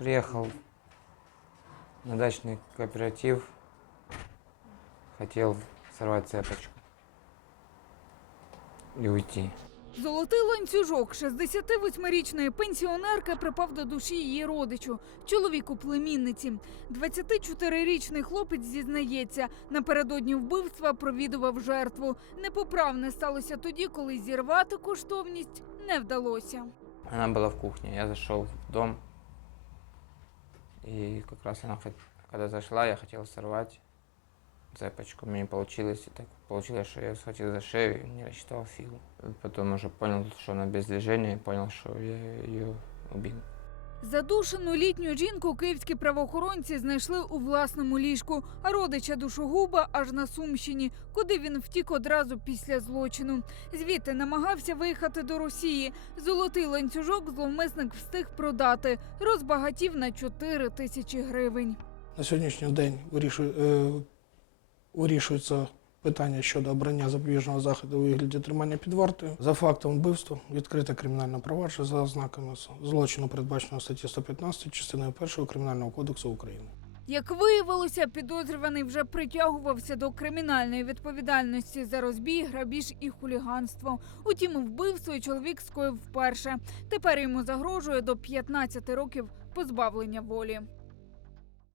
приехал на дачный кооператив, хотел сорвать цепочку и уйти. Золотий ланцюжок 68-річної пенсіонерки припав до душі її родичу, чоловіку племінниці. 24-річний хлопець зізнається, напередодні вбивства провідував жертву. Непоправне сталося тоді, коли зірвати коштовність не вдалося. Она была в кухне, я зашел в дом, и как раз она, когда зашла, я хотел сорвать цепочку, мне не получилось, и так получилось, что я схватил за шею и не рассчитал силу. Потом уже понял, что она без движения, и понял, что я ее убил. Задушену літню жінку київські правоохоронці знайшли у власному ліжку, а родича душогуба аж на Сумщині, куди він втік одразу після злочину. Звідти намагався виїхати до Росії. Золотий ланцюжок зловмисник встиг продати, розбагатів на 4 тисячі гривень. На сьогоднішній день е, вирішується питання щодо обрання запобіжного заходу у вигляді тримання під вартою. За фактом вбивства відкрите кримінальне провадження за ознаками злочину, передбаченого статті 115 частиною 1 Кримінального кодексу України. Як виявилося, підозрюваний вже притягувався до кримінальної відповідальності за розбій, грабіж і хуліганство. Утім, вбивство чоловік скоїв вперше. Тепер йому загрожує до 15 років позбавлення волі.